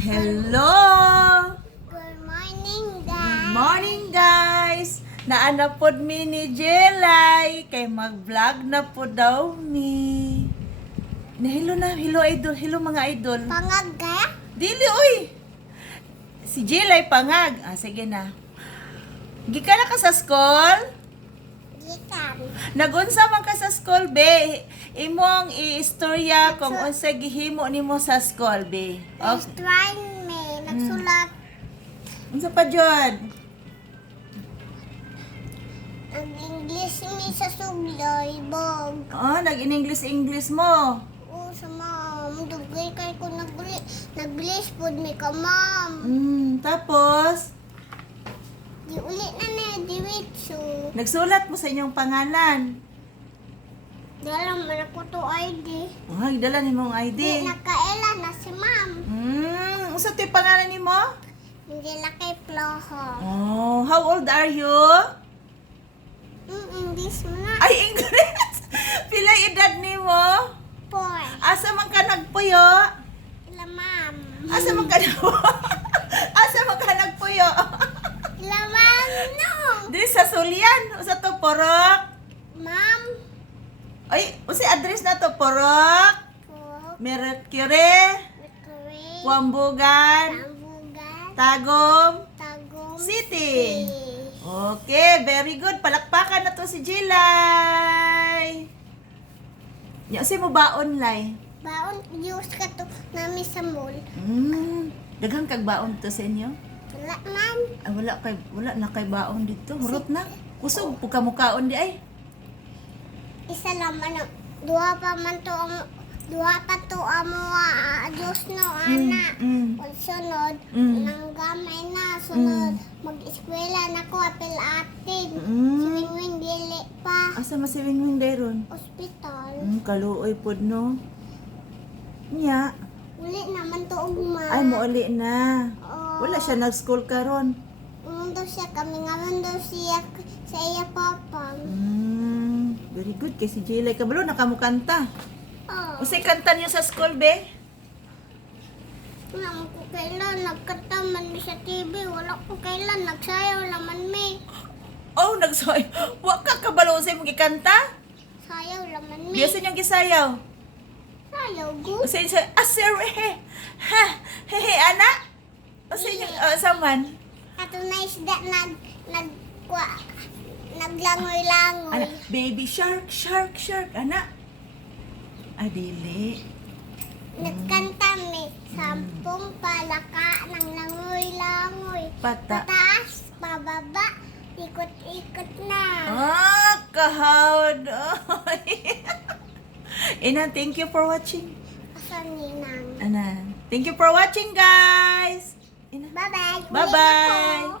Hello! Good morning, Good guys. morning, guys! Naana pod mi ni Jelay kay mag-vlog na po daw mi. Hello idol, hello mga idol. Pangag ka? Dili oy. Si Jelay pangag. Sige na. Gika na ka sa school? Gikan. Nagunsa man ka sa school, be? Imong i-istorya kung unsa gihimo nimo sa school, be. Next trying me. Nagsulat. Unsa pa jud? Nag-English mi sa subloy. Bog. Nag-in-English mo. O sa ma'am. Dugay kay ko nag-English pod mi ka, ma'am. Tapos, Di ulit na na. Diwitso. nagsulat mo sa inyong pangalan. Dalam man ako to ID. Dala nimong Di ID. nakaila na si ma'am. Unsa to'y pangalan nimo? Hindi na kay Ploho. Oh, how old are you? English mo na. Ay, English. Pila edad nimo? Boy. Asa man ka nagpuyo? Ila, ma'am. Asa man ka Asa man ka nagpuyo? Ila, ma'am. No. Di sa Sulian, usa to Porok. Ma'am. Ay, usi address na to Porok, Cook. Mercury, Mercury. Kwambugan, Tambugan. Tagum Tagum. City. Okay, very good. Palakpakan na to si Jilay. Nya si mo baon lay. Baon, use ka to namin sa mall. Daghang kag baon to sa inyo? Wala, ma'am. Wala na kay baon dito. Hurot na. Kusog pu ka mukaon di ay. Isa lang man. Duha pa to amo Diyos no, ana. Pag sunod, nang gamay na. Sunod, mag-eskwela na ko, apel atin. Swing-wing, dili pa. Asa masiwing deron? Hospital. Kaluoy pod no. Nya, Uli naman to ugma. ay mouli na. Oo. Wala siya nag-school karon. Daw siya, kami nga man daw siya sa iya papa. Very good kay si Jilay. Kabalo nakamukanta. Oh. Usay kanta niyo sa school, be? Wala ko kailan nagkataman sa TV. Wala ko kailan nagsayaw naman may. Oh, nagsay. Wa ka kabalo usay mo gikanta? Sayaw naman may. Biasa niyo gisayaw. Sayaw go. Usay sa sir he. Ha, he ana. Usay niyo saman. Ato na isda naglangoy-langoy. Ana, baby shark, shark, shark. Ana. Adili. Nagkanta may sampung palaka ng langoy-langoy. Pata. Pataas, pababa, ikot-ikot na. Kahawd. Ina, thank you for watching. Asan ninang? Ana, thank you for watching, guys. Ina. Bye-bye. Uwi na Bye-bye. po.